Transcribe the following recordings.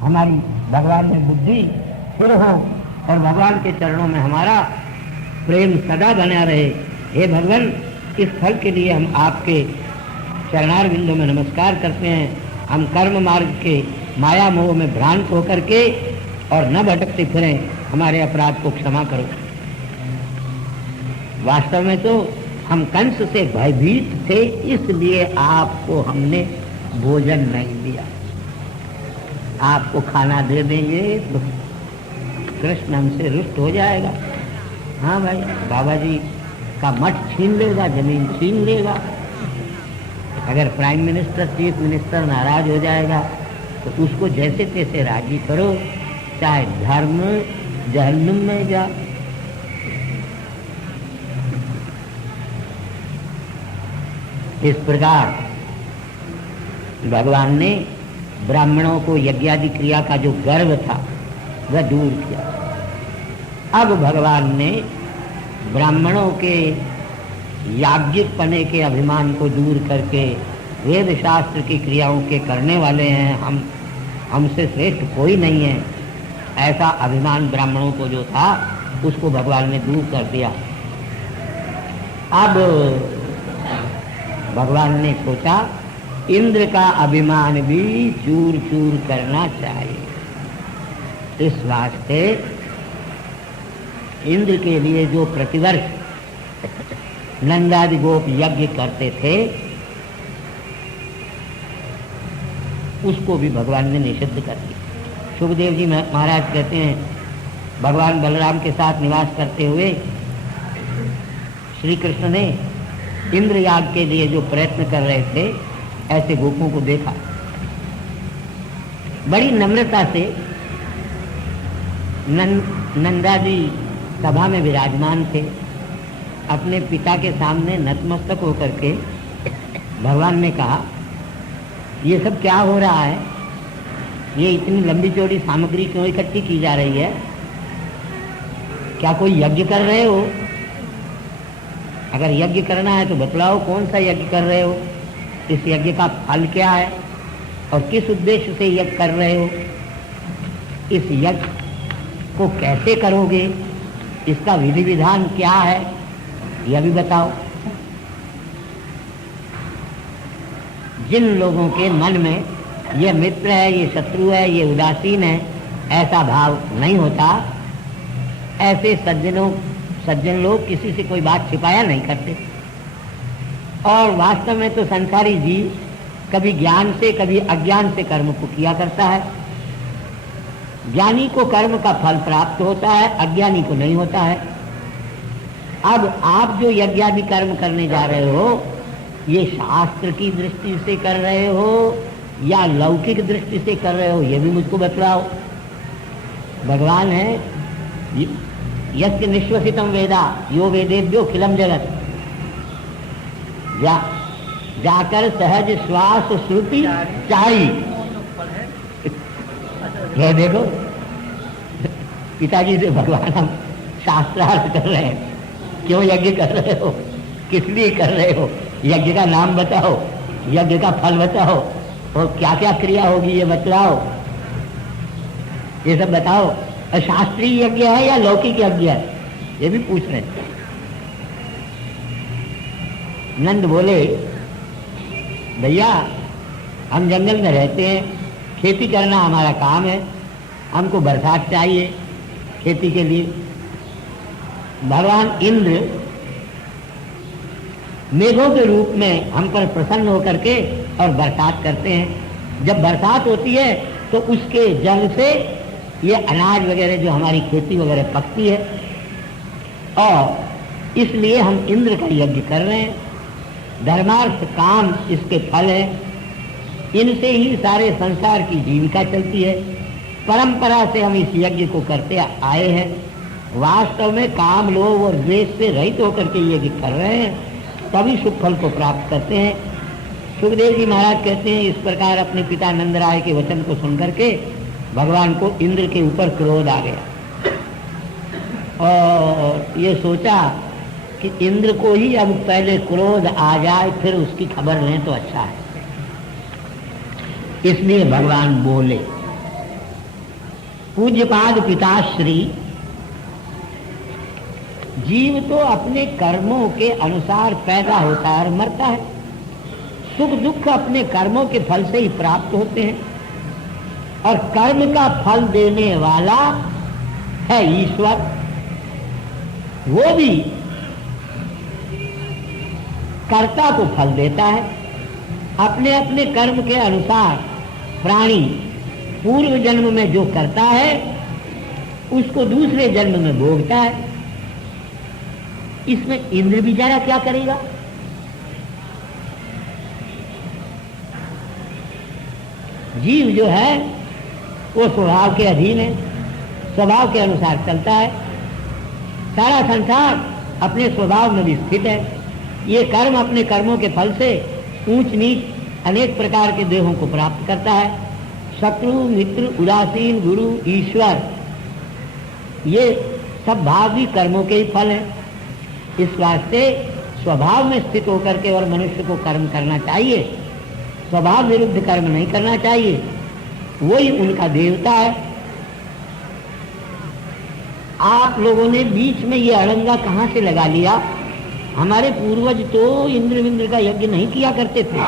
हमारी भगवान में बुद्धि स्थिर हो और भगवान के चरणों में हमारा प्रेम सदा बना रहे। हे भगवान, इस फल के लिए हम आपके चरणार बिंदु में नमस्कार करते हैं। हम कर्म मार्ग के माया मोह में भ्रांत होकर के और न भटकते फिरें, हमारे अपराध को क्षमा करो। वास्तव में तो हम कंस से भयभीत थे, इसलिए आपको हमने भोजन नहीं दिया। आपको खाना दे देंगे तो कृष्ण हमसे रुष्ट हो जाएगा। हाँ भाई, बाबा जी का मठ छीन लेगा, जमीन छीन लेगा। अगर प्राइम मिनिस्टर, चीफ मिनिस्टर नाराज हो जाएगा तो उसको जैसे तैसे राजी करो, चाहे धर्म जहन्नुम में जा। इस प्रकार भगवान ने ब्राह्मणों को यज्ञादि क्रिया का जो गर्व था वह दूर किया। अब भगवान ने ब्राह्मणों के याज्ञिक पने के अभिमान को दूर करके वेद शास्त्र की क्रियाओं के करने वाले हैं, हमसे श्रेष्ठ कोई नहीं है, ऐसा अभिमान ब्राह्मणों को जो था उसको भगवान ने दूर कर दिया। अब भगवान ने सोचा इंद्र का अभिमान भी चूर चूर करना चाहिए। इस वास्ते इंद्र के लिए जो प्रतिवर्ष नंदादि गोप यज्ञ करते थे उसको भी भगवान ने निषिद्ध कर दिया। सुखदेव जी महाराज कहते हैं, भगवान बलराम के साथ निवास करते हुए श्री कृष्ण ने इंद्र याग के लिए जो प्रयत्न कर रहे थे ऐसे गोपों को देखा। बड़ी नम्रता से नंदाजी सभा में विराजमान थे। अपने पिता के सामने नतमस्तक होकर के भगवान ने कहा, ये सब क्या हो रहा है? ये इतनी लंबी चौड़ी सामग्री क्यों इकट्ठी की जा रही है? क्या कोई यज्ञ कर रहे हो? अगर यज्ञ करना है तो बतलाओ कौन सा यज्ञ कर रहे हो, इस यज्ञ का फल क्या है और किस उद्देश्य से यज्ञ कर रहे हो, इस यज्ञ को कैसे करोगे, इसका विधि विधान क्या है, यह भी बताओ। जिन लोगों के मन में ये मित्र है, ये शत्रु है, ये उदासीन है, ऐसा भाव नहीं होता, ऐसे सज्जन लोग किसी से कोई बात छिपाया नहीं करते। और वास्तव में तो संसारी जीव कभी ज्ञान से कभी अज्ञान से कर्म को किया करता है। ज्ञानी को कर्म का फल प्राप्त होता है, अज्ञानी को नहीं होता है। अब आप जो यज्ञादि कर्म करने जा रहे हो, ये शास्त्र की दृष्टि से कर रहे हो या लौकिक दृष्टि से कर रहे हो, ये भी मुझको बतलाओ। भगवान है यस्य निश्वसितम वेदा यो वेदेभ्यो खिलम जगत, जाकर सहज श्वास श्रुति चाही। ये देखो, पिताजी से भगवान हम शास्त्रार्थ कर रहे हैं। क्यों यज्ञ कर रहे हो, किस लिए कर रहे हो, यज्ञ का नाम बताओ, यज्ञ का फल बताओ और क्या क्या क्रिया होगी ये बतलाओ, ये सब बताओ। शास्त्रीय यज्ञ है या लौकिक यज्ञ है, ये भी पूछ रहे। नंद बोले, भैया हम जंगल में रहते हैं, खेती करना हमारा काम है, हमको बरसात चाहिए खेती के लिए। भगवान इंद्र मेघों के रूप में हम पर प्रसन्न होकर के और बरसात करते हैं। जब बरसात होती है तो उसके जल से ये अनाज वगैरह जो हमारी खेती वगैरह पकती है, और इसलिए हम इंद्र का यज्ञ कर रहे हैं। धर्मार्थ काम इसके फल है, इनसे ही सारे संसार की जीविका चलती है। परंपरा से हम इस यज्ञ को करते आए हैं। वास्तव में काम लोभ और द्वेष से रहित होकर के यज्ञ कर रहे हैं, तभी सुख फल को प्राप्त करते हैं। सुखदेव जी महाराज कहते हैं, इस प्रकार अपने पिता नंदराय के वचन को सुनकर के भगवान को इंद्र के ऊपर क्रोध आ गया और ये सोचा कि इंद्र को ही अब पहले क्रोध आ जाए, फिर उसकी खबर लें तो अच्छा है। इसलिए भगवान बोले, पूज्यपाद पिताश्री, जीव तो अपने कर्मों के अनुसार पैदा होता है और मरता है। सुख दुख अपने कर्मों के फल से ही प्राप्त होते हैं और कर्म का फल देने वाला है ईश्वर। वो भी कर्ता को फल देता है। अपने अपने कर्म के अनुसार प्राणी पूर्व जन्म में जो करता है उसको दूसरे जन्म में भोगता है। इसमें इंद्र बेचारा क्या करेगा? जीव जो है वो स्वभाव के अधीन है, स्वभाव के अनुसार चलता है। सारा संसार अपने स्वभाव में भी स्थित है। ये कर्म अपने कर्मों के फल से ऊंच नीच अनेक प्रकार के देहों को प्राप्त करता है। शत्रु मित्र उदासीन गुरु ईश्वर ये सब भाव भी कर्मों के ही फल हैं। इस वास्ते स्वभाव में स्थित होकर के और मनुष्य को कर्म करना चाहिए, स्वभाव विरुद्ध कर्म नहीं करना चाहिए। वही उनका देवता है। आप लोगों ने बीच में ये अड़ंगा कहाँ से लगा लिया? हमारे पूर्वज तो इंद्र विंद्र का यज्ञ नहीं किया करते थे।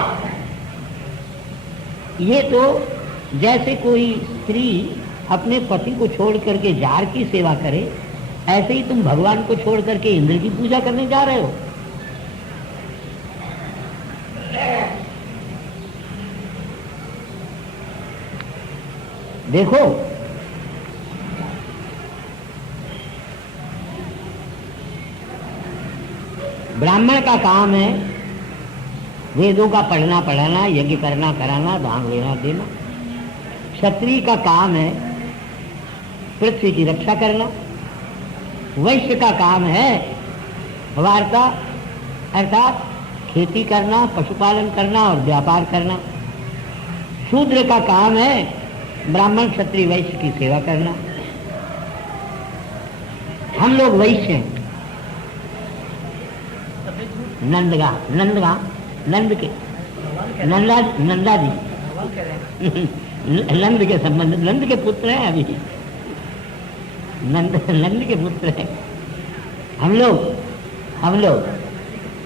ये तो जैसे कोई स्त्री अपने पति को छोड़ करके जार की सेवा करे, ऐसे ही तुम भगवान को छोड़ करके इंद्र की पूजा करने जा रहे हो। देखो, ब्राह्मण का काम है वेदों का पढ़ना पढ़ाना, यज्ञ करना कराना, दान लेना देना। क्षत्रिय का काम है पृथ्वी की रक्षा करना। वैश्य का काम है वार्ता अर्थात खेती करना, पशुपालन करना और व्यापार करना। शूद्र का काम है ब्राह्मण क्षत्रिय वैश्य की सेवा करना। हम लोग वैश्य हैं। नंद के नंदा जी नंद के संबंध, नंद के पुत्र हैं। अभी नंद के पुत्र हैं हम लोग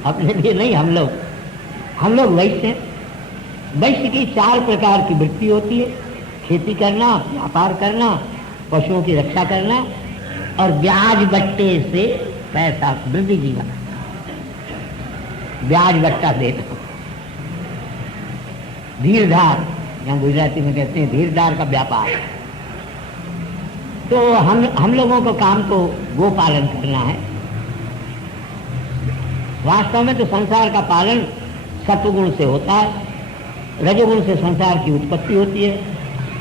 अपने लिए नहीं, हम लोग वैश्य हैं। वैश्य की 4 प्रकार की वृत्ति होती है। खेती करना, व्यापार करना, पशुओं की रक्षा करना और ब्याज बट्टे से पैसा वृद्धि जीवन, ब्याज बट्टा देना। धीरधार, यहाँ गुजराती में कहते हैं धीरधार का व्यापार। तो हम लोगों को काम तो गो पालन करना है। वास्तव में तो संसार का पालन सत्वगुण से होता है। रजोगुण से संसार की उत्पत्ति होती है।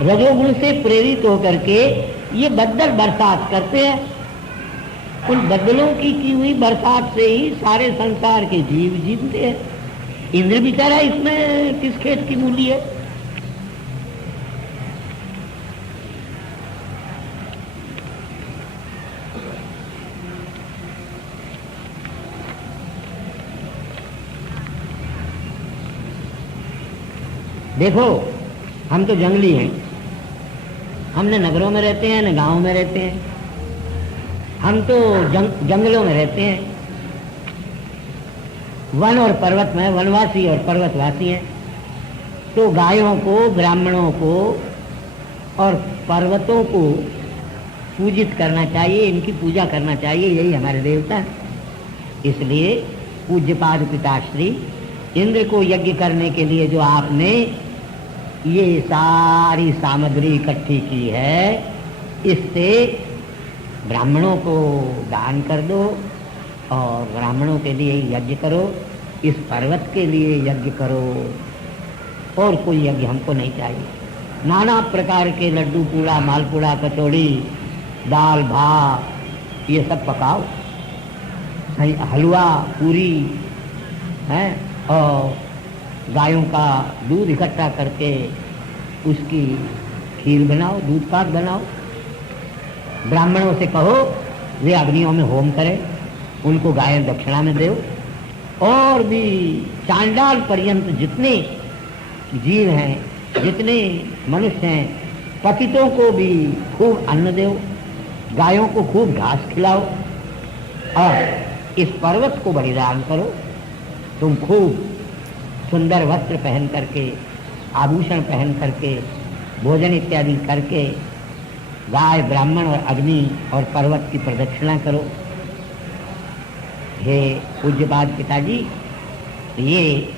रजोगुण से प्रेरित होकर के ये बदल बरसात करते हैं। उन बदलों की हुई बरसात से ही सारे संसार के जीव जीवते हैं। इंद्र बेचारा इसमें किस खेत की मूली है? देखो, हम तो जंगली हैं। हम न नगरों में रहते हैं न गांव में रहते हैं। हम तो जंगलों में रहते हैं। वन और पर्वत में वनवासी और पर्वतवासी हैं। तो गायों को, ब्राह्मणों को और पर्वतों को पूजित करना चाहिए, इनकी पूजा करना चाहिए। यही हमारे देवता है। इसलिए पूज्यपाद पिताश्री, इंद्र को यज्ञ करने के लिए जो आपने ये सारी सामग्री इकट्ठी की है, इससे ब्राह्मणों को दान कर दो और ब्राह्मणों के लिए यज्ञ करो। इस पर्वत के लिए यज्ञ करो। और कोई यज्ञ हमको नहीं चाहिए। नाना प्रकार के लड्डू, पूड़ा, मालपूड़ा, कचौड़ी, दाल भात ये सब पकाओ, हलवा पूरी है, और गायों का दूध इकट्ठा करके उसकी खीर बनाओ, दूध पाक बनाओ। ब्राह्मणों से कहो वे अग्नियों में होम करें, उनको गाय दक्षिणा में दो। और भी चांडाल पर्यंत जितने जीव हैं, जितने मनुष्य हैं, पतितों को भी खूब अन्न दो, गायों को खूब घास खिलाओ और इस पर्वत को बलिदान करो। तुम खूब सुंदर वस्त्र पहन करके, आभूषण पहन करके, भोजन इत्यादि करके गाय, ब्राह्मण और अग्नि और पर्वत की प्रदक्षिणा करो। हे पूज्यपाद पिताजी, ये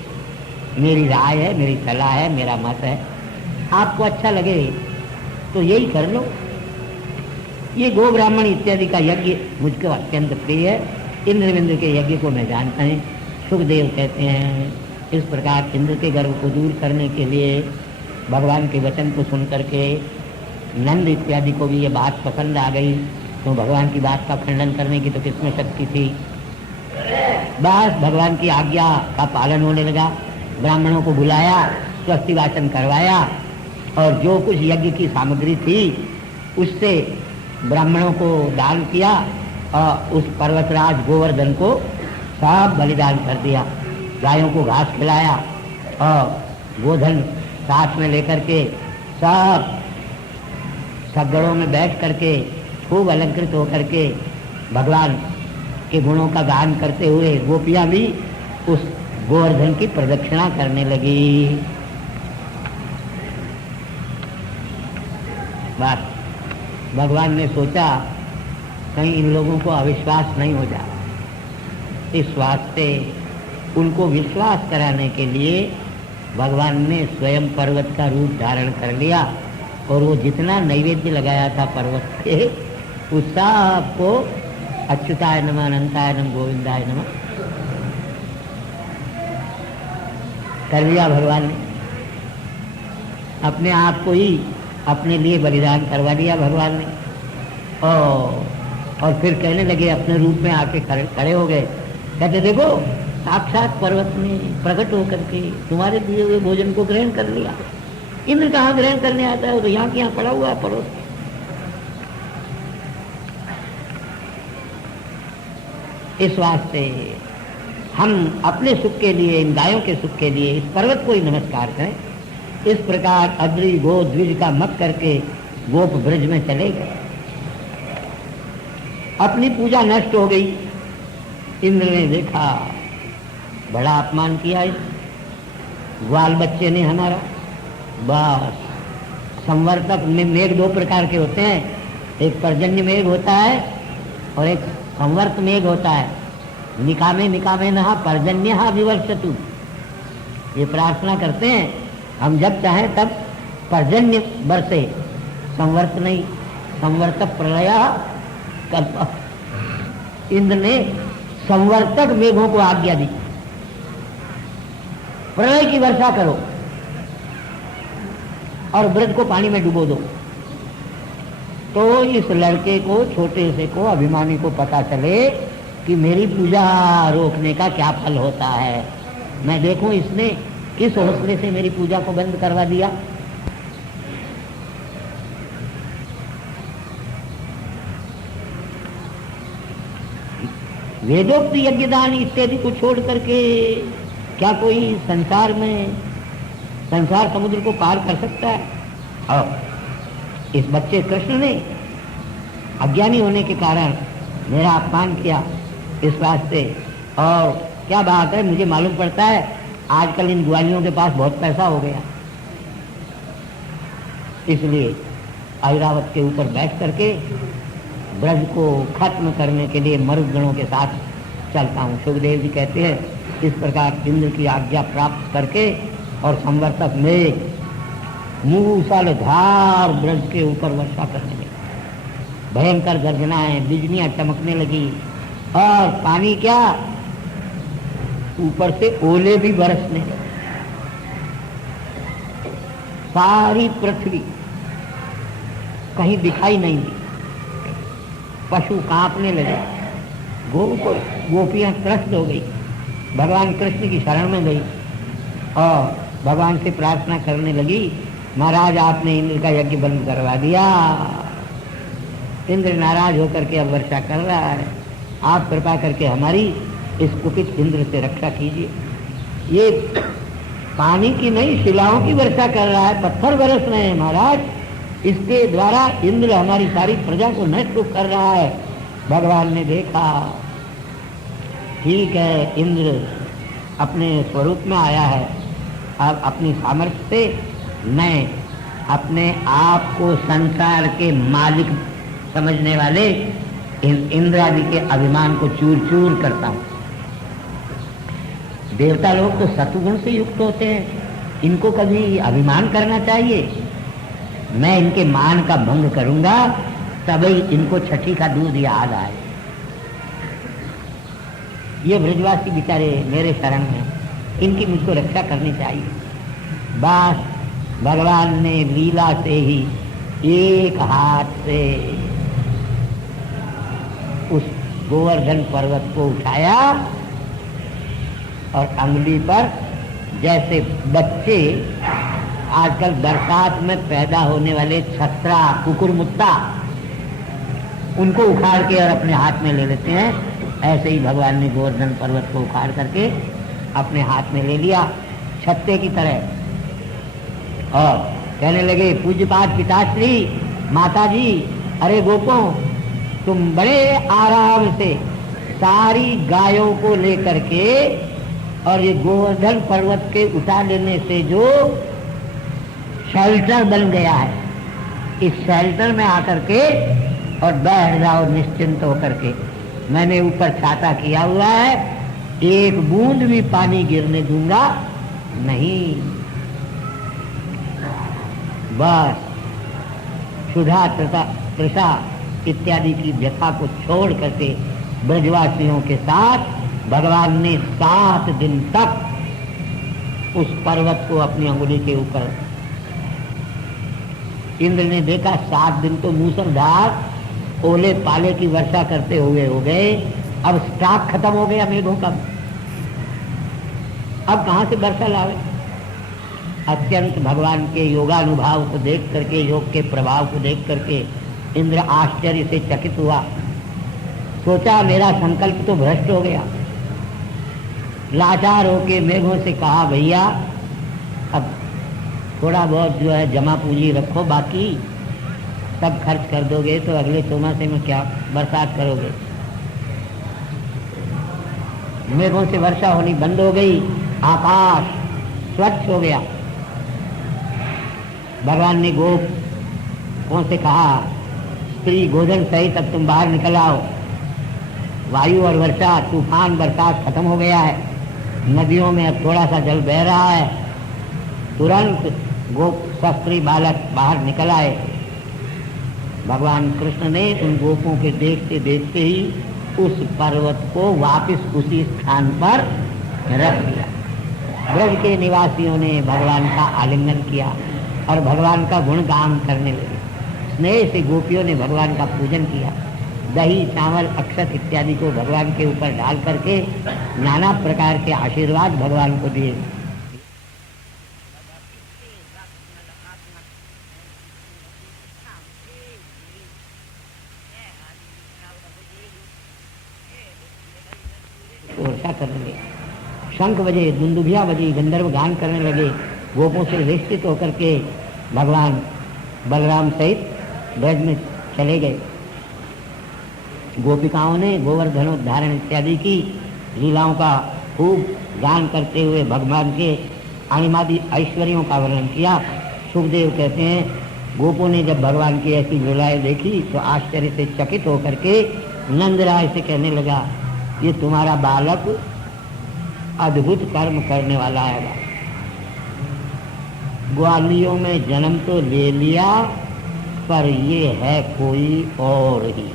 मेरी राय है, मेरी सलाह है, मेरा मत है। आपको अच्छा लगे तो यही कर लो। ये गो ब्राह्मण इत्यादि का यज्ञ मुझको अत्यंत प्रिय है। इंद्र विंद्र के यज्ञ को मैं जानता हूँ। सुखदेव कहते हैं इस प्रकार इंद्र के गर्व को दूर करने के लिए भगवान के वचन को सुन करके नंद इत्यादि को भी ये बात पसंद आ गई। तो भगवान की बात का खंडन करने की तो किसमें शक्ति थी। बस भगवान की आज्ञा का पालन होने लगा। ब्राह्मणों को बुलाया, स्वस्ति वाचन करवाया और जो कुछ यज्ञ की सामग्री थी उससे ब्राह्मणों को दान किया और उस पर्वतराज गोवर्धन को सब बलिदान कर दिया। गायों को घास खिलाया और गोधन साथ में लेकर के सब सगड़ों में बैठ करके खूब अलंकृत होकर के भगवान के गुणों का गान करते हुए गोपियां भी उस गोवर्धन की प्रदक्षिणा करने लगी। बस भगवान ने सोचा कहीं इन लोगों को अविश्वास नहीं हो जाए, इस वास्ते उनको विश्वास कराने के लिए भगवान ने स्वयं पर्वत का रूप धारण कर लिया और वो जितना नैवेद्य लगाया था पर्वत पे उस सबको अच्युताय नमः, अनंताय नमः, गोविंदाय नमः कर लिया। भगवान ने अपने आप को ही अपने लिए बलिदान करवा दिया भगवान ने। और फिर कहने लगे, अपने रूप में आके खड़े हो गए। कहते देखो साक्षात पर्वत में प्रकट होकर के तुम्हारे दिए हुए भोजन को ग्रहण कर लिया। इंद्र कहाँ ग्रहण करने आता है, वो तो यहाँ के यहाँ पड़ा हुआ है पड़ोस। इस वास्ते हम अपने सुख के लिए, इन गायों के सुख के लिए इस पर्वत को ही नमस्कार करें। इस प्रकार अद्रि गो द्विज का मत करके गोप ब्रज में चले गए। अपनी पूजा नष्ट हो गई। इंद्र ने देखा बड़ा अपमान किया इस ग्वाल बच्चे ने हमारा। बस संवर्तक में मेघ दो प्रकार के होते हैं, एक पर्जन्य मेघ होता है और एक संवर्त मेघ होता है। निकामे निकामे नहा पर्जन्य विवर्षतु, ये प्रार्थना करते हैं हम जब चाहें तब पर्जन्य बरसे, संवर्त नहीं। संवर्त प्रलया कल्प। इंद्र ने संवर्तक मेघों को आज्ञा दी, प्रलय की वर्षा करो और ब्रज को पानी में डुबो दो। तो इस लड़के को, छोटे से को, अभिमानी को पता चले कि मेरी पूजा रोकने का क्या फल होता है। मैं देखूं इसने किस हौसले से मेरी पूजा को बंद करवा दिया। वेदोक्त यज्ञदान इत्यादि को छोड़ करके क्या कोई संसार में, संसार समुद्र को पार कर सकता है? और इस बच्चे कृष्ण ने अज्ञानी होने के कारण मेरा अपमान किया इस वास्ते। और क्या बात है, मुझे मालूम पड़ता है आजकल इन ग्वालियों के पास बहुत पैसा हो गया, इसलिए ऐरावत के ऊपर बैठ करके ब्रज को खत्म करने के लिए मरुदगणों के साथ चलता हूँ। सुखदेव जी कहते हैं इस प्रकार इंद्र की आज्ञा प्राप्त करके और संवर्तक में मूसलाधार ब्रज के ऊपर वर्षा करने लगी। भयंकर गर्जनाएं, बिजलियां चमकने लगी और पानी क्या, ऊपर से ओले भी बरसने लगे। सारी पृथ्वी कहीं दिखाई नहीं दी, पशु कांपने लगे, गोपियां त्रस्त हो गई, भगवान कृष्ण की शरण में गई और भगवान से प्रार्थना करने लगी, महाराज आपने इंद्र का यज्ञ बंद करवा दिया, इंद्र नाराज होकर के अब वर्षा कर रहा है, आप कृपा करके हमारी इस कुपित इंद्र से रक्षा कीजिए। ये पानी की नहीं शिलाओं की वर्षा कर रहा है, पत्थर बरस रहे हैं महाराज, इसके द्वारा इंद्र हमारी सारी प्रजा को नष्ट कर रहा है। भगवान ने देखा, ठीक है, इंद्र अपने स्वरूप में आया है, अब अपनी सामर्थ्य से मैं अपने आप को संसार के मालिक समझने वाले इंद्रादि के अभिमान को चूर चूर करता हूँ। देवता लोग तो सत्वगुण से युक्त होते हैं, इनको कभी अभिमान करना चाहिए। मैं इनके मान का भंग करूंगा, तभी इनको छठी का दूध याद आए। ये ब्रजवासी बेचारे मेरे शरण में, इनकी मुझको रक्षा करनी चाहिए। बस भगवान ने लीला से ही एक हाथ से उस गोवर्धन पर्वत को उठाया और अंगुली पर, जैसे बच्चे आजकल बरसात में पैदा होने वाले छत्रा, कुकुरमुत्ता, उनको उखाड़ के और अपने हाथ में ले लेते हैं, ऐसे ही भगवान ने गोवर्धन पर्वत को उखाड़ करके अपने हाथ में ले लिया छत्ते की तरह। और कहने लगे, पूज्यपाद पिताश्री, माताजी, अरे गोपों, तुम बड़े आराम से सारी गायों को लेकर के और ये गोवर्धन पर्वत के उतार लेने से जो शेल्टर बन गया है, इस शेल्टर में आकर के और बैठ जाओ निश्चिंत होकर के। मैंने ऊपर छाता किया हुआ है, एक बूंद भी पानी गिरने दूंगा नहीं। बस क्षुधा, तृषा इत्यादि की व्यथा को छोड़ करके ब्रजवासियों के साथ भगवान ने 7 दिन तक उस पर्वत को अपनी अंगुली के ऊपर। इंद्र ने देखा 7 दिन तो मूसलधार ओले पाले की वर्षा करते हुए हो गए, अब स्टॉक खत्म हो गया मेघों का, अब कहां से वर्षा लावे। अत्यंत भगवान के योगानुभाव को देख करके, योग के प्रभाव को देख करके इंद्र आश्चर्य से चकित हुआ। सोचा मेरा संकल्प तो भ्रष्ट हो गया। लाचार होके मेघों से कहा, भैया अब थोड़ा बहुत जो है जमा पूंजी रखो, बाकी सब खर्च कर दोगे तो अगले चौमासे में क्या बरसात करोगे। मेघों से वर्षा होनी बंद हो गई, आकाश स्वच्छ हो गया। भगवान ने गोपों से कहा, स्त्री गोधन सहित अब तुम बाहर निकल आओ। वायु और वर्षा, तूफान, बरसात खत्म हो गया है, नदियों में अब थोड़ा सा जल बह रहा है। तुरंत गोप शास्त्री बालक बाहर निकल आए। भगवान कृष्ण ने उन गोपों के देखते देखते ही उस पर्वत को वापस उसी स्थान पर रख दिया। ब्रज के निवासियों ने भगवान का आलिंगन किया और भगवान का गुणगान करने लगे। स्नेह से गोपियों ने भगवान का पूजन किया। दही, चावल, अक्षत इत्यादि को भगवान के ऊपर डाल करके नाना प्रकार के आशीर्वाद भगवान को दिए। वर्षा करने लगे, शंख बजे, दुंदुभिया बजी, गंधर्व गान करने लगे। गोपों से वेष्टित होकर के भगवान बलराम सहित ब्रज में चले गए। गोपिकाओं ने गोवर्धनोद्धारण इत्यादि की लीलाओं का खूब गान करते हुए भगवान के अणिमादि ऐश्वर्यों का वर्णन किया। सुखदेव कहते हैं, गोपों ने जब भगवान की ऐसी लीलाएं देखी तो आश्चर्य से चकित होकर के नंदराय से कहने लगा, ये तुम्हारा बालक अद्भुत कर्म करने वाला है। ग्वालियों में जन्म तो ले लिया, पर ये है कोई और ही।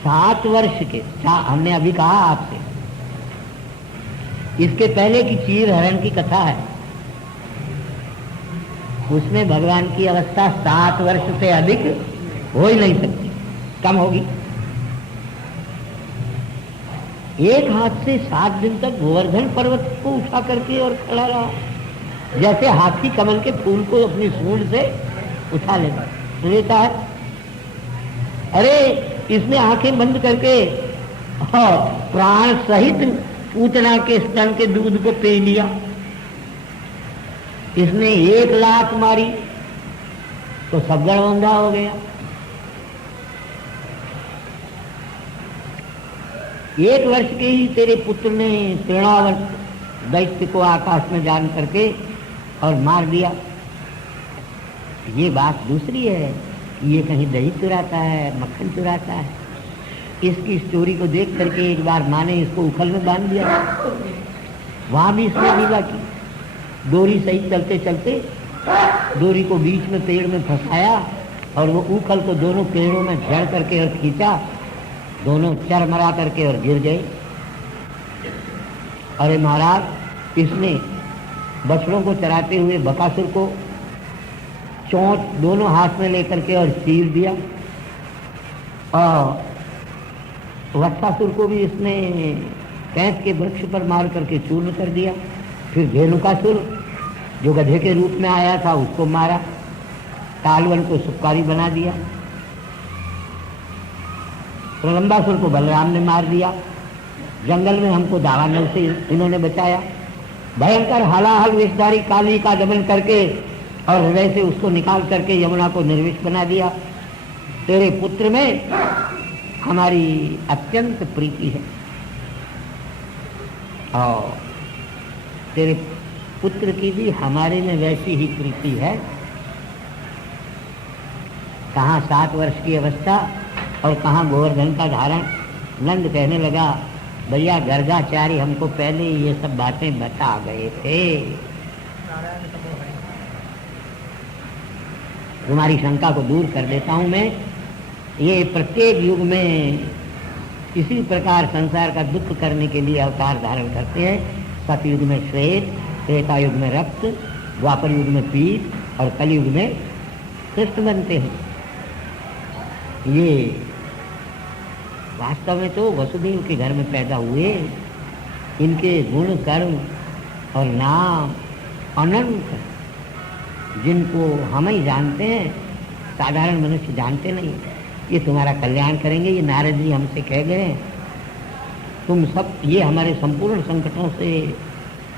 7 वर्ष के, हमने अभी कहा आपसे, इसके पहले की चीर हरण की कथा है, उसमें भगवान की अवस्था 7 वर्ष से अधिक हो ही नहीं सकती, कम होगी। एक हाथ से 7 दिन तक गोवर्धन पर्वत को उठा करके और खड़ा रहा, जैसे हाथी कमल के फूल को अपनी सूंड से उठा लेता है। अरे इसने आंखें बंद करके और प्राण सहित पूतना के स्तन के दूध को पी लिया। इसने 1 लात मारी, तो सब गड़बंदा हो गया। एक वर्ष के ही तेरे पुत्र ने तृणावन दैत्य को आकाश में जान करके और मार दिया। ये बात दूसरी है, ये कहीं दही चुराता है, मक्खन चुराता है। इसकी स्टोरी को देख करके एक बार माँ ने इसको उखल में बांध दिया। वहां भी इसने लीला की। डोरी सही चलते चलते डोरी को बीच में पेड़ में फंसाया और वो उखल को दोनों पेड़ों में जड़ करके और खींचा, दोनों चरमरा करके और गिर गए। अरे महाराज, इसने बछड़ों को चराते हुए बकासुर को चोंच दोनों हाथ में लेकर के और चीर दिया, और वत्सासुर को भी इसने कैंस के वृक्ष पर मार करके चूर्ण कर दिया। फिर धेनुकासुर जो गधे के रूप में आया था उसको मारा, तालवन को सुपारी बना दिया, प्रलंबासुर को बलराम ने मार दिया। जंगल में हमको दावानल से इन्होंने बचाया। भयंकर हलाहल विषधारी काली का दमन करके और हृदय से उसको निकाल करके यमुना को निर्विष बना दिया। तेरे पुत्र में हमारी अत्यंत प्रीति है और तेरे पुत्र की भी हमारे में वैसी ही प्रीति है। कहाँ 7 वर्ष की अवस्था और कहाँ गोवर्धन का धारण। नंद कहने लगा, भैया गर्गाचार्य हमको पहले ये सब बातें बता गए थे, तुम्हारी शंका को दूर कर देता हूं मैं। ये प्रत्येक युग में इसी प्रकार संसार का दुख करने के लिए अवतार धारण करते हैं। सतयुग में श्वेत, त्रेता युग में रक्त, द्वापर युग में पीत और कलयुग में कृष्ण बनते हैं। ये वास्तव में तो वसुदेव के घर में पैदा हुए। इनके गुण कर्म और नाम अनंत, जिनको हम ही जानते हैं, साधारण मनुष्य जानते नहीं। ये तुम्हारा कल्याण करेंगे, ये नारद जी हमसे कह गए। तुम सब, ये हमारे संपूर्ण संकटों से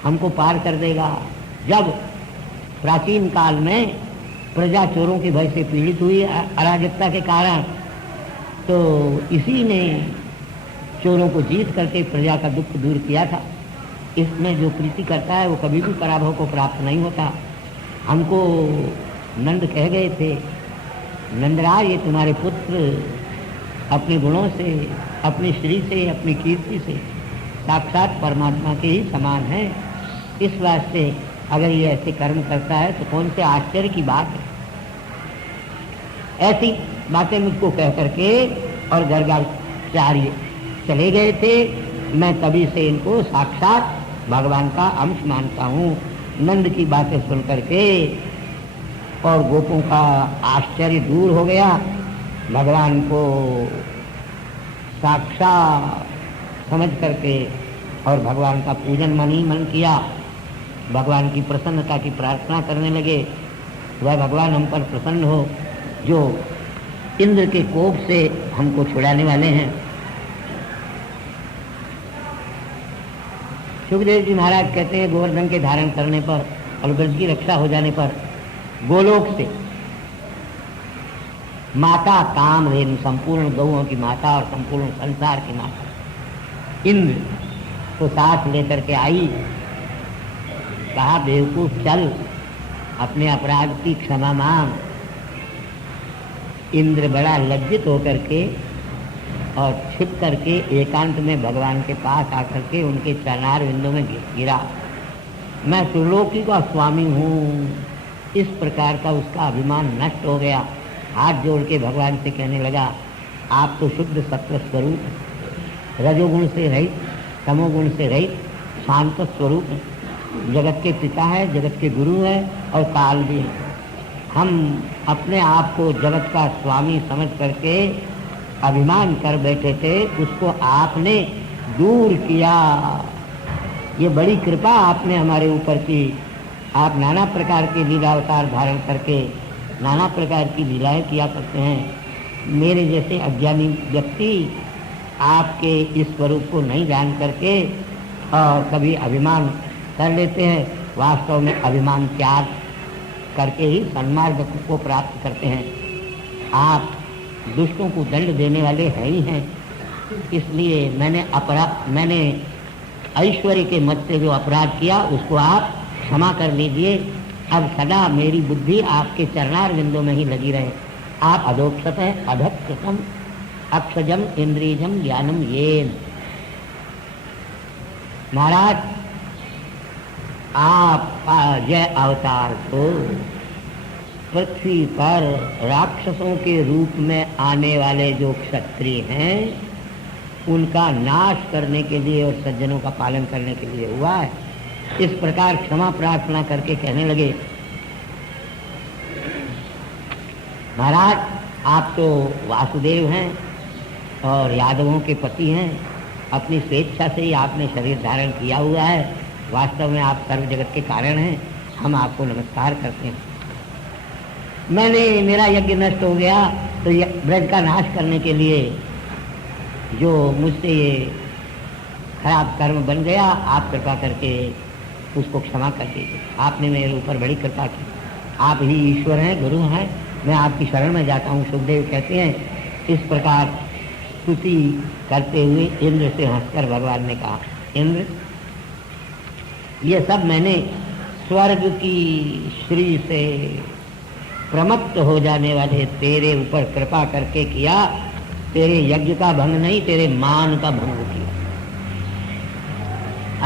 हमको पार कर देगा। जब प्राचीन काल में प्रजा चोरों के भय से पीड़ित हुई अराजकता के कारण, तो इसी ने चोरों को जीत करके प्रजा का दुख दूर किया था। इसमें जो प्रीति करता है वो कभी भी पराभव को प्राप्त नहीं होता। हमको नंद कह गए थे, नंदराज ये तुम्हारे पुत्र अपने गुणों से, अपनी श्री से, अपनी कीर्ति से साक्षात परमात्मा के ही समान है। इस वास्ते अगर ये ऐसे कर्म करता है तो कौन से आश्चर्य की बात है। ऐसी बातें मुझको कह करके और गर्गाचार्य चले गए थे। मैं तभी से इनको साक्षात भगवान का अंश मानता हूँ। नंद की बातें सुन करके और गोपों का आश्चर्य दूर हो गया। भगवान को साक्षात समझ करके और भगवान का पूजन मन ही मन किया। भगवान की प्रसन्नता की प्रार्थना करने लगे। वह भगवान हम पर प्रसन्न हो जो इंद्र के कोप से हमको छुड़ाने वाले हैं। सुखदेव जी महाराज कहते हैं, गोवर्धन के धारण करने पर और ब्रज की रक्षा हो जाने पर गोलोक से माता कामधेनु, संपूर्ण गौओं की माता और संपूर्ण संसार की माता इंद्र को साथ लेकर के आई। कहा, बेवकूफ चल, अपने अपराध की क्षमा मांग। इंद्र बड़ा लज्जित होकर के और छिप करके एकांत में भगवान के पास आकर के उनके चरणार बिंदु में गिरा। मैं त्रिलोकी का स्वामी हूँ। इस प्रकार का उसका अभिमान नष्ट हो गया। हाथ जोड़ के भगवान से कहने लगा, आप तो शुद्ध सत्व स्वरूप, रजोगुण से रहित, तमोगुण से रहित, शांत स्वरूप, जगत के पिता है, जगत के गुरु है और काल भी है। हम अपने आप को जगत का स्वामी समझ करके अभिमान कर बैठे थे, उसको आपने दूर किया। ये बड़ी कृपा आपने हमारे ऊपर की। आप नाना प्रकार के लीला अवतार धारण करके नाना प्रकार की लीलाएं किया करते हैं। मेरे जैसे अज्ञानी व्यक्ति आपके इस स्वरूप को नहीं जान करके और कभी अभिमान कर लेते हैं। वास्तव में अभिमान त्याग करके ही सन्मार्ग को प्राप्त करते हैं। आप दुष्टों को दंड देने वाले हैं ही हैं, इसलिए मैंने ऐश्वर्य के मत से जो अपराध किया उसको आप क्षमा कर लीजिए। अब सदा मेरी बुद्धि आपके चरणारविंदों में ही लगी रहे। आप अधोक्षत है, अधकृतम अक्षजम इंद्रियजम ज्ञानम येन। महाराज, आपका यह अवतार तो पृथ्वी पर राक्षसों के रूप में आने वाले जो क्षत्रिय हैं उनका नाश करने के लिए और सज्जनों का पालन करने के लिए हुआ है। इस प्रकार क्षमा प्रार्थना करके कहने लगे, महाराज आप तो वासुदेव हैं और यादवों के पति हैं, अपनी स्वेच्छा से ही आपने शरीर धारण किया हुआ है, वास्तव में आप सर्व जगत के कारण हैं, हम आपको नमस्कार करते हैं। मेरा यज्ञ नष्ट हो गया तो ब्रज का नाश करने के लिए जो मुझसे ये खराब कर्म बन गया, आप कृपा करके उसको क्षमा कर दीजिए। आपने मेरे ऊपर बड़ी कृपा की, आप ही ईश्वर हैं, गुरु हैं, मैं आपकी शरण में जाता हूँ। सुखदेव कहते हैं, इस प्रकार स्तुति करते हुए इंद्र से हंसकर भगवान ने कहा, इंद्र ये सब मैंने स्वर्ग की श्री से प्रमत्त हो जाने वाले तेरे ऊपर कृपा करके किया। तेरे यज्ञ का भंग नहीं, तेरे मान का भंग किया।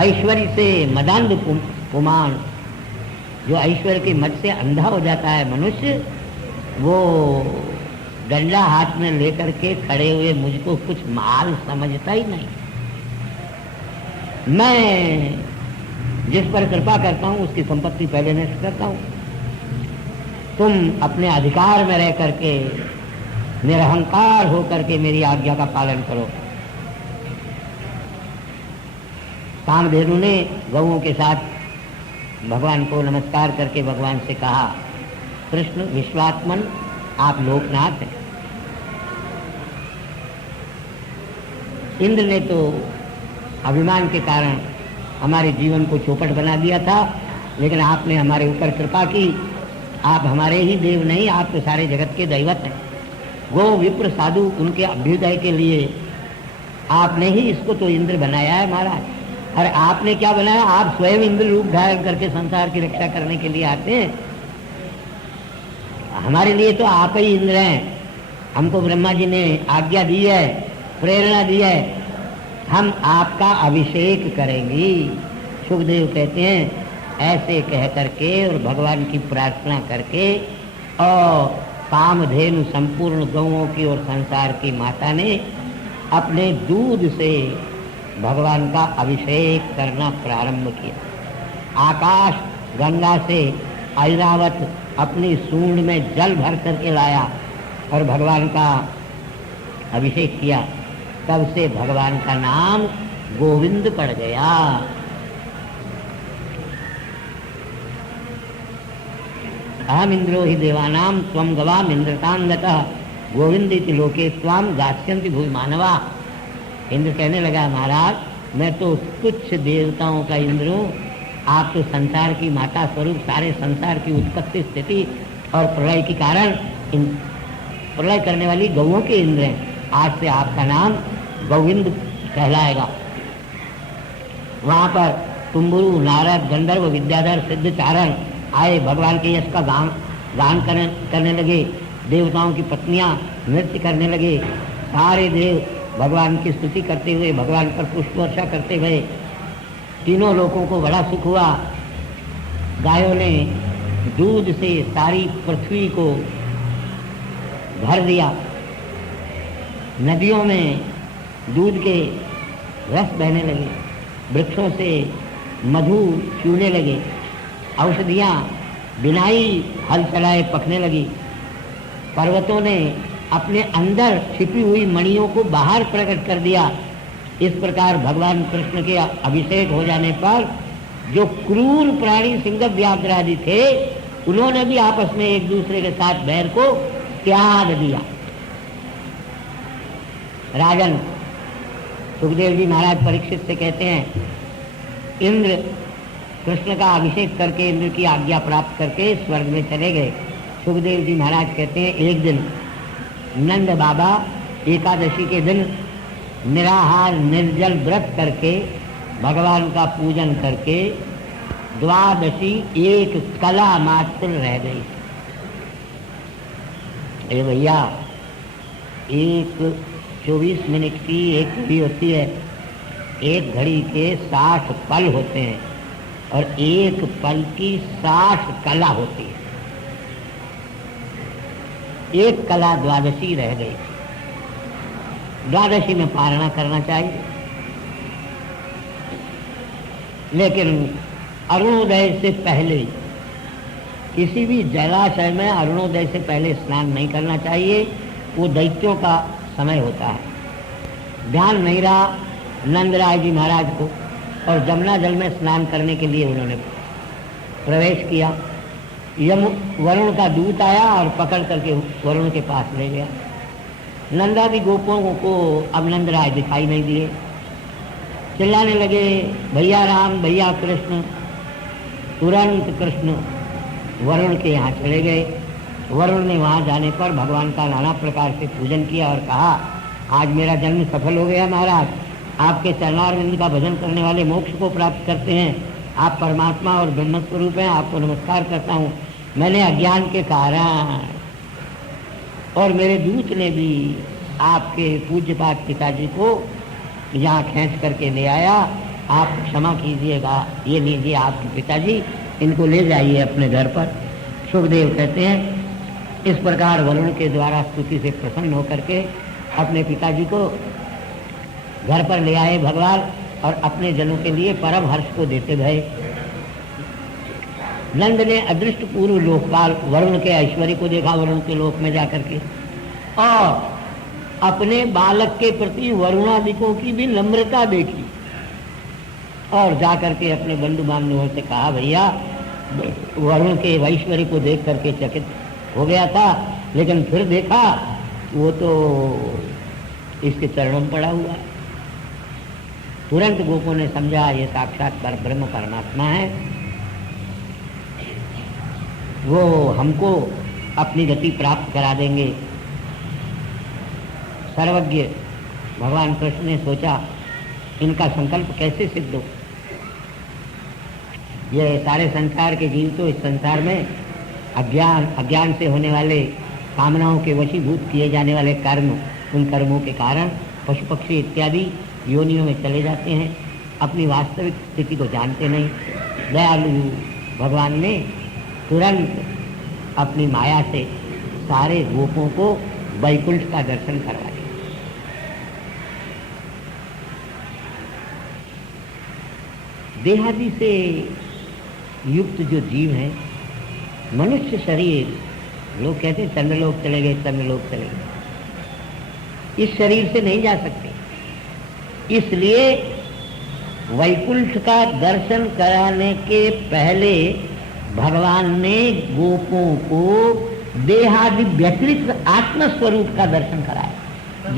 ऐश्वर्य से मदान्ध पुमान, जो ऐश्वर्य के मद से अंधा हो जाता है मनुष्य, वो डंडा हाथ में लेकर के खड़े हुए मुझको कुछ माल समझता ही नहीं। मैं जिस पर कृपा करता हूँ उसकी संपत्ति पहले नष्ट करता हूँ। तुम अपने अधिकार में रह करके निरहंकार होकर के मेरी आज्ञा का पालन करो। कामधेनु ने गौओं के साथ भगवान को नमस्कार करके भगवान से कहा, कृष्ण विश्वात्मन आप लोकनाथ हैं। इंद्र ने तो अभिमान के कारण हमारे जीवन को चौपट बना दिया था, लेकिन आपने हमारे ऊपर कृपा की। आप हमारे ही देव नहीं, आप तो सारे जगत के दैवत हैं। गो विप्र साधु उनके अभ्युदय के लिए आपने ही इसको तो इंद्र बनाया है महाराज। और आपने क्या बनाया, आप स्वयं इंद्र रूप धारण करके संसार की रक्षा करने के लिए आते हैं। हमारे लिए तो आप ही इंद्र हैं। हमको ब्रह्मा जी ने आज्ञा दी है, प्रेरणा दी है, हम आपका अभिषेक करेंगे। सुखदेव कहते हैं, ऐसे कह करके और भगवान की प्रार्थना करके और कामधेनु संपूर्ण गौओं की और संसार की माता ने अपने दूध से भगवान का अभिषेक करना प्रारंभ किया। आकाश गंगा से ऐरावत अपनी सूंड में जल भर करके लाया और भगवान का अभिषेक किया। तब से भगवान का नाम गोविंद पड़ गया। अहम इंद्रो ही देवानाम त्वं गवाम इंद्रतां गतः गोविंद इति लोके त्वां गास्यन्ति भूय मानवा। इंद्र कहने लगा, महाराज मैं तो तुच्छ देवताओं का इंद्र हूँ, आप तो संसार की माता स्वरूप सारे संसार की उत्पत्ति स्थिति और प्रलय के कारण प्रलय करने वाली गौओं के इंद्र हैं। आज से आपका नाम गोविंद कहलाएगा। वहाँ पर तुम्बुरु नारद गंधर्व विद्याधर सिद्ध चारण आए, भगवान के यश का गान करने लगे। देवताओं की पत्नियां नृत्य करने लगे। सारे देव भगवान की स्तुति करते हुए भगवान पर पुष्प वर्षा करते हुए। तीनों लोगों को बड़ा सुख हुआ। गायों ने दूध से सारी पृथ्वी को भर दिया। नदियों में दूध के रस बहने लगे, वृक्षों से मधु चूने लगे, औषधियाँ बिनाई हल चलाए पकने लगी। पर्वतों ने अपने अंदर छिपी हुई मणियों को बाहर प्रकट कर दिया। इस प्रकार भगवान कृष्ण के अभिषेक हो जाने पर जो क्रूर प्राणी सिंह व्याघ्र आदि थे, उन्होंने भी आपस में एक दूसरे के साथ बैर को त्याग दिया। राजन सुखदेव जी महाराज परीक्षित से कहते हैं, इंद्र कृष्ण का अभिषेक करके इंद्र की आज्ञा प्राप्त करके स्वर्ग में चले गए। सुखदेव जी महाराज कहते हैं एक दिन नंद बाबा एकादशी के दिन निराहार निर्जल व्रत करके भगवान का पूजन करके द्वादशी एक कला मात्र रह गई। ए भैया, एक 24 मिनट की एक घड़ी होती है, एक घड़ी के 60 पल होते हैं और एक पल की 60 कला होती है। एक कला द्वादशी रह गई। द्वादशी में पारणा करना चाहिए, लेकिन अरुणोदय से पहले किसी भी जलाशय में अरुणोदय से पहले स्नान नहीं करना चाहिए। वो दैत्यों का समय होता है। ध्यान नहीं रहा नंदराय जी महाराज को और जमुना जल में स्नान करने के लिए उन्होंने प्रवेश किया। यम वरुण का दूत आया और पकड़ करके वरुण के पास ले गया। नंदादि गोपों को अब नंदराय दिखाई नहीं दिए। चिल्लाने लगे, भैया राम, भैया कृष्ण। तुरंत कृष्ण वरुण के यहाँ चले गए। वरुण ने वहाँ जाने पर भगवान का नाना प्रकार से पूजन किया और कहा, आज मेरा जन्म सफल हो गया महाराज। आपके चरणारविंद का भजन करने वाले मोक्ष को प्राप्त करते हैं। आप परमात्मा और ब्रह्म स्वरूप हैं। आपको नमस्कार करता हूँ। मैंने अज्ञान के कारण और मेरे दूत ने भी आपके पूज्यपाद पिताजी को यहाँ खींच करके ले आया। आप क्षमा कीजिएगा। ये लीजिए आपके पिताजी, इनको ले जाइए अपने घर पर। सुखदेव कहते हैं इस प्रकार वरुण के द्वारा स्तुति से प्रसन्न होकर के अपने पिताजी को घर पर ले आए भगवान और अपने जनों के लिए परम हर्ष को देते गए। नंद ने अदृष्ट पूर्व लोकपाल वरुण के ऐश्वर्य को देखा, वरुण के लोक में जाकर के, और अपने बालक के प्रति वरुणादिकों की भी नम्रता देखी और जाकर के अपने बंधु बांधवों से कहा, भैया वरुण के ऐश्वर्य को देख करके चकित हो गया था, लेकिन फिर देखा वो तो इसके चरणों में पड़ा हुआ है। तुरंत गोपों ने समझा ये साक्षात परब्रह्म परमात्मा है, वो हमको अपनी गति प्राप्त करा देंगे। सर्वज्ञ भगवान कृष्ण ने सोचा इनका संकल्प कैसे सिद्ध हो। ये सारे संसार के जीव तो इस संसार में अज्ञान से होने वाले कामनाओं के वशीभूत किए जाने वाले कर्म, उन कर्मों के कारण पशु पक्षी इत्यादि योनियों में चले जाते हैं, अपनी वास्तविक स्थिति को जानते नहीं। दयालु भगवान ने तुरंत अपनी माया से सारे गोपों को वैकुंठ का दर्शन करवा दिया। देहादि से युक्त जो जीव हैं, मनुष्य शरीर, लोग कहते हैं चंद्रलोक चले गए, चंद्रलोक चले गए, इस शरीर से नहीं जा सकते। इसलिए वैकुंठ का दर्शन कराने के पहले भगवान ने गोपों को देहादि व्यतिरिक्त आत्मस्वरूप का दर्शन कराया।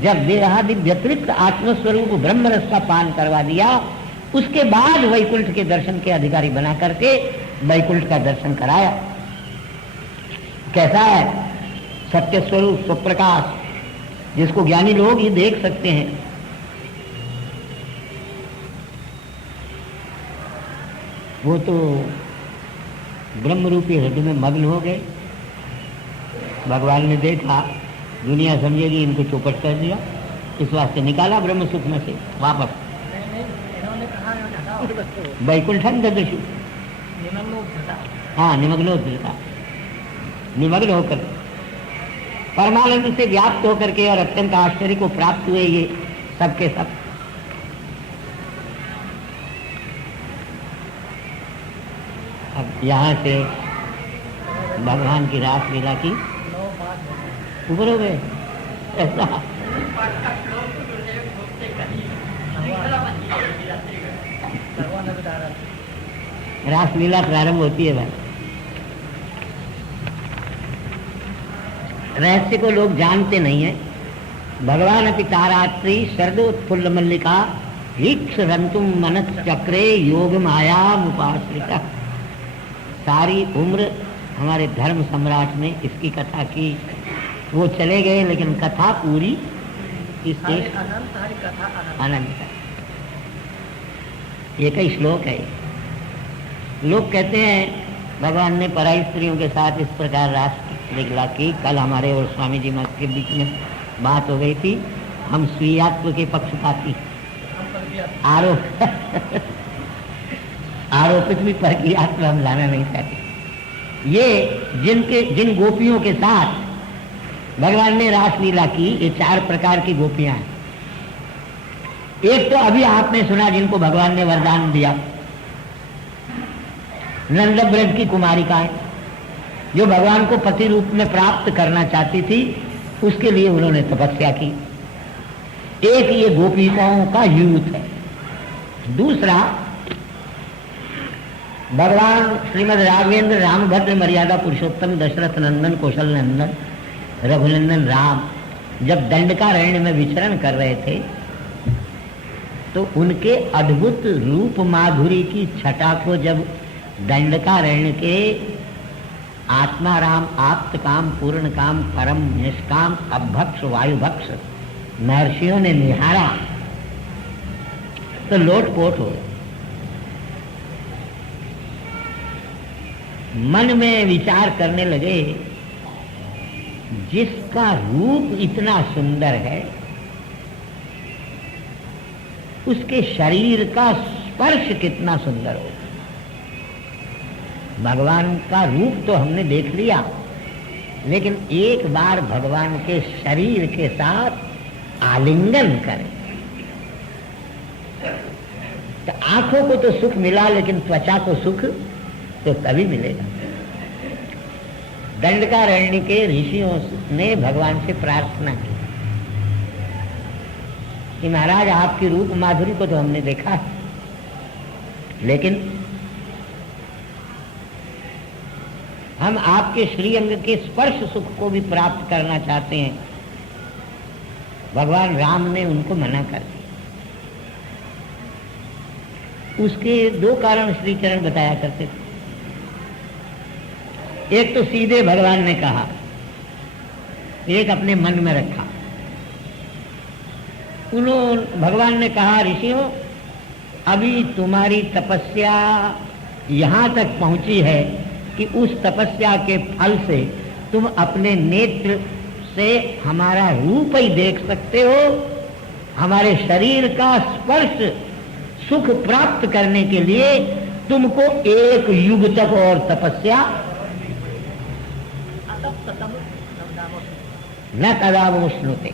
जब देहादि व्यतिरिक्त आत्मस्वरूप ब्रह्म रस का पान करवा दिया, उसके बाद वैकुंठ के दर्शन के अधिकारी बना करके वैकुंठ का दर्शन कराया। कैसा है? सत्य स्वरूप, स्वप्रकाश, जिसको ज्ञानी लोग ही देख सकते हैं। वो तो ब्रह्म रूपी हृदय में मग्न हो गए। भगवान ने देखा दुनिया समझेगी, इनको चौपट कर दिया, इस वास्ते निकाला ब्रह्म सुख में से वापस। वैकुंठम ददृशु, हाँ, निमग्नोद्धृता, निमग्न होकर परमानंद से व्याप्त होकर के और अत्यंत आश्चर्य को प्राप्त हुए ये सबके सब। अब यहाँ से भगवान की रास लीला की ऊपर हो गए ऐसा। रास लीला प्रारंभ होती है भाई। रहस्य को लोग जानते नहीं है। भगवान अपि तारात्री शरदोत्फुल्ल मल्लिका ईक्षरंतुम मनस चक्रे योग माया उपाश्रिता। सारी उम्र हमारे धर्म सम्राट ने इसकी कथा की, वो चले गए लेकिन कथा पूरी इससे अनंत है। एक ही श्लोक है। लोग कहते हैं भगवान ने पराई स्त्रियों के साथ इस प्रकार रास लीला की। कल हमारे और स्वामी जी महाराज के बीच में बात हो गई थी। हम स्वीयात्व के पक्षपाती, आरोपित भी पर की आत्मा हम लाना नहीं चाहते। ये जिन गोपियों के साथ भगवान ने रासलीला की, ये 4 प्रकार की गोपियां हैं। एक तो अभी आपने सुना जिनको भगवान ने वरदान दिया, नंद ब्रज की कुमारिकाएं, जो भगवान को पति रूप में प्राप्त करना चाहती थी, उसके लिए उन्होंने तपस्या की। एक ये गोपिकाओं का यूथ है। दूसरा, भगवान श्रीमद राघवेंद्र रामभद्र मर्यादा पुरुषोत्तम दशरथ नंदन कौशल नंदन रघुनंदन राम जब दंडकारण्य में विचरण कर रहे थे, तो उनके अद्भुत रूप माधुरी की छटा को जब दंडकारण्य के आत्माराम आप्त काम पूर्ण काम परम निष्काम अभक्ष वायुभक्ष महर्षियों ने निहारा तो लोटपोट हो। मन में विचार करने लगे, जिसका रूप इतना सुंदर है, उसके शरीर का स्पर्श कितना सुंदर हो। भगवान का रूप तो हमने देख लिया, लेकिन एक बार भगवान के शरीर के साथ आलिंगन करें। तो आंखों को तो सुख मिला, लेकिन त्वचा को सुख तो कभी मिलेगा। दंडकारण्य के ऋषियों ने भगवान से प्रार्थना की कि महाराज, आपकी रूप माधुरी को तो हमने देखा, लेकिन हम आपके श्रीअंग के स्पर्श सुख को भी प्राप्त करना चाहते हैं। भगवान राम ने उनको मना कर दिया। उसके 2 कारण श्रीचरण बताया करते थे। एक तो सीधे भगवान ने कहा, एक अपने मन में रखा। भगवान ने कहा, ऋषियों, अभी तुम्हारी तपस्या यहां तक पहुंची है कि उस तपस्या के फल से तुम अपने नेत्र से हमारा रूप ही देख सकते हो। हमारे शरीर का स्पर्श सुख प्राप्त करने के लिए तुमको 1 युग तक और तपस्या न कदावोष्णुते,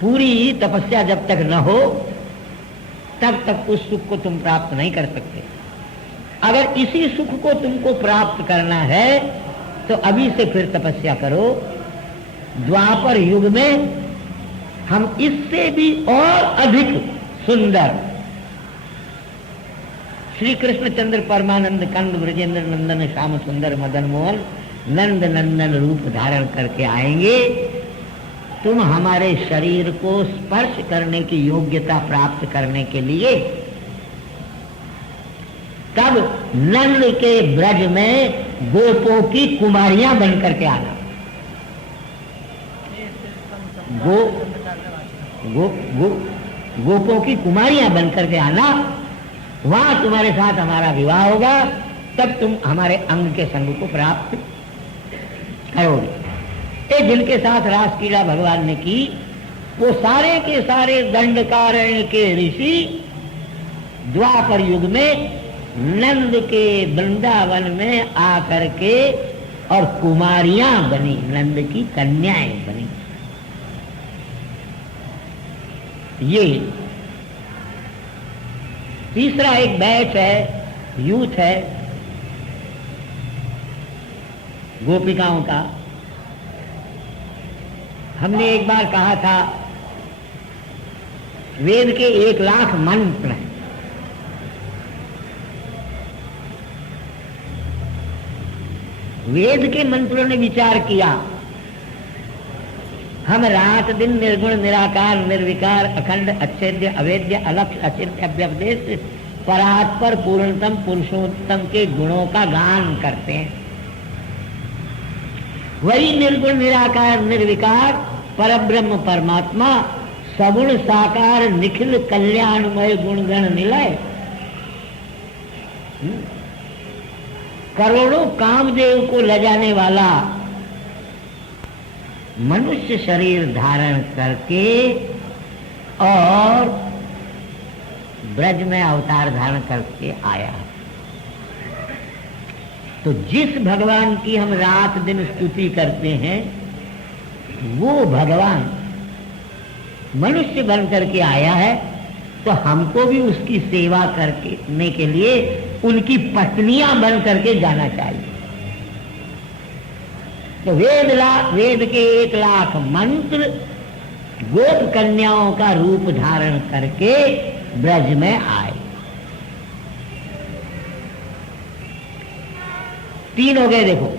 पूरी तपस्या जब तक न हो तब तक उस सुख को तुम प्राप्त नहीं कर सकते। अगर इसी सुख को तुमको प्राप्त करना है तो अभी से फिर तपस्या करो। द्वापर युग में हम इससे भी और अधिक सुंदर श्री कृष्णचंद्र परमानंद कंद ब्रजेंद्र नंदन श्याम सुंदर मदन मोहन नंद नंदन रूप धारण करके आएंगे। तुम हमारे शरीर को स्पर्श करने की योग्यता प्राप्त करने के लिए तब नंद के ब्रज में गोपों की कुमारियां बनकर के आना। गोपों की कुमारियां बनकर के आना, वहां तुम्हारे साथ हमारा विवाह होगा, तब तुम हमारे अंग के संग को प्राप्त करोगे। ये जिनके साथ रास क्रीड़ा भगवान ने की, वो सारे के सारे दंडकारण्य के ऋषि द्वापर युग में नंद के वृंदावन में आकर के और कुमारियां बनी, नंद की कन्याएं बनी। ये तीसरा एक बैच है, यूथ है गोपिकाओं का। हमने एक बार कहा था, वेद के 1 लाख मंत्र हैं। वेद के मंत्रों ने विचार किया, हम रात दिन निर्गुण निराकार निर्विकार अखंड अच्छेद्य अवेद्य अलक्ष्य अचिंत्य अव्यपदेश परात्पर पूर्णतम पुरुषोत्तम के गुणों का गान करते हैं। वही निर्गुण निराकार निर्विकार परब्रह्म परमात्मा सगुण साकार निखिल कल्याणमय गुणगण निलय करोड़ों कामदेव को लजाने वाला मनुष्य शरीर धारण करके और ब्रज में अवतार धारण करके आया। तो जिस भगवान की हम रात दिन स्तुति करते हैं वो भगवान मनुष्य बन करके आया है, तो हमको भी उसकी सेवा करने के लिए उनकी पत्नियां बन करके जाना चाहिए। तो वेद के 1 लाख मंत्र गोप कन्याओं का रूप धारण करके ब्रज में आए। 3 हो गए देखो,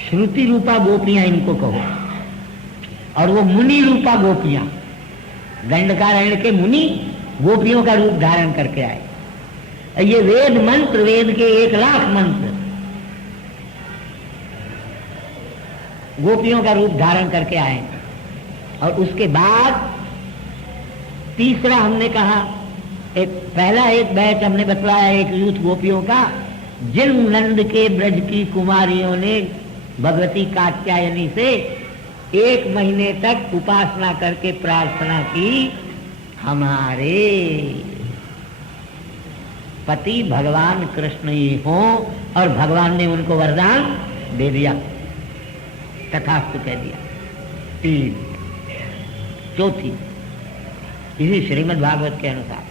श्रुति रूपा गोपियां इनको कहो, और वो मुनि रूपा गोपियां, दंडकारण्य के मुनि गोपियों का रूप धारण करके आए। ये वेद मंत्र, वेद के 1 लाख मंत्र गोपियों का रूप धारण करके आए। और उसके बाद तीसरा हमने कहा, पहला एक बैच हमने बतलाया एक यूथ गोपियों का, जिन नंद के ब्रज की कुमारियों ने भगवती कात्यायनी से 1 महीने तक उपासना करके प्रार्थना की, हमारे पति भगवान कृष्ण ही हों, और भगवान ने उनको वरदान दे दिया, तथास्तु कह दिया। 3 चौथी इसी श्रीमद् भागवत के अनुसार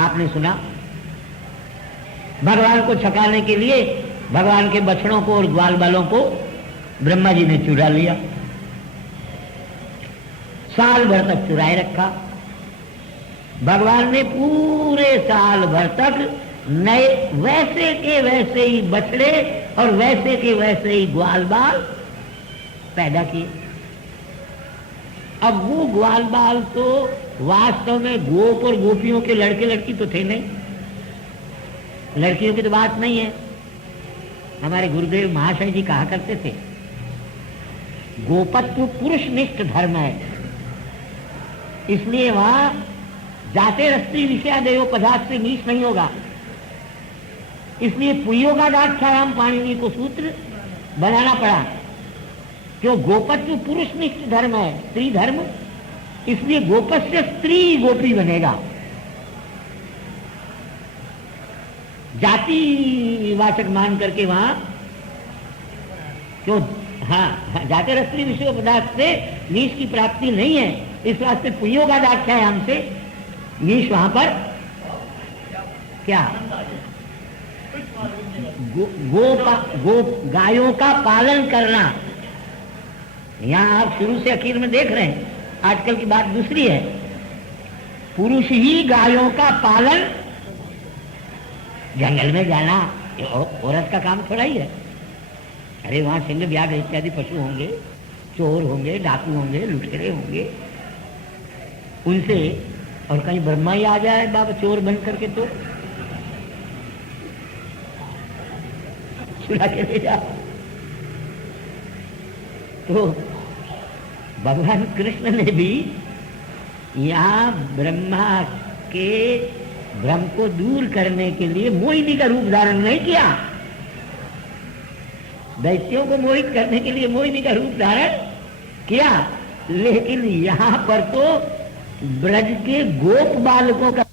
आपने सुना, भगवान को छकाने के लिए भगवान के बछड़ों को और ग्वाल बालों को ब्रह्मा जी ने चुरा लिया, साल भर तक चुराए रखा। भगवान ने पूरे साल भर तक नए वैसे के वैसे ही बछड़े और वैसे के वैसे ही ग्वाल बाल पैदा किए। अब वो ग्वाल बाल तो वास्तव में गोप और गोपियों के लड़के लड़की तो थे नहीं, लड़कियों की तो बात नहीं है। हमारे गुरुदेव महाशय जी कहा करते थे, गोपत्व पुरुषनिष्ठ धर्म है, इसलिए वहां जाते रस्त्री विषयादेव पदार्थ से नीच नहीं होगा। इसलिए पुयोगादाख्यायाम पाणिनि को सूत्र बनाना पड़ा, क्यों गोपत्व पुरुषनिष्ठ धर्म है, स्त्री धर्म, इसलिए गोपस्य स्त्री गोपी बनेगा। जाति वाचक मान करके वहां क्यों, हाँ जाते रस्त्री विषय पदार्थ से नीच की प्राप्ति नहीं है, इस वास्ते पुयोगादाख्यायाम से नीच वहां पर क्या गायों का पालन करना। यहां आप शुरू से आखिर में देख रहे हैं, आजकल की बात दूसरी है, पुरुष ही गायों का पालन, जंगल में जाना औरत का काम थोड़ा ही है। अरे वहां सिंह व्याघ्र इत्यादि पशु होंगे, चोर होंगे, डाकू होंगे, लुटेरे होंगे, उनसे और कहीं ब्रह्मा ही आ जाए बाबा चोर बन करके तो चुरा के ले जाओ। तो भगवान कृष्ण ने भी यहाँ ब्रह्मा के भ्रम को दूर करने के लिए मोहिनी का रूप धारण नहीं किया, दैत्यों को मोहित करने के लिए मोहिनी का रूप धारण किया, लेकिन यहाँ पर तो ब्रज के गोप बालकों का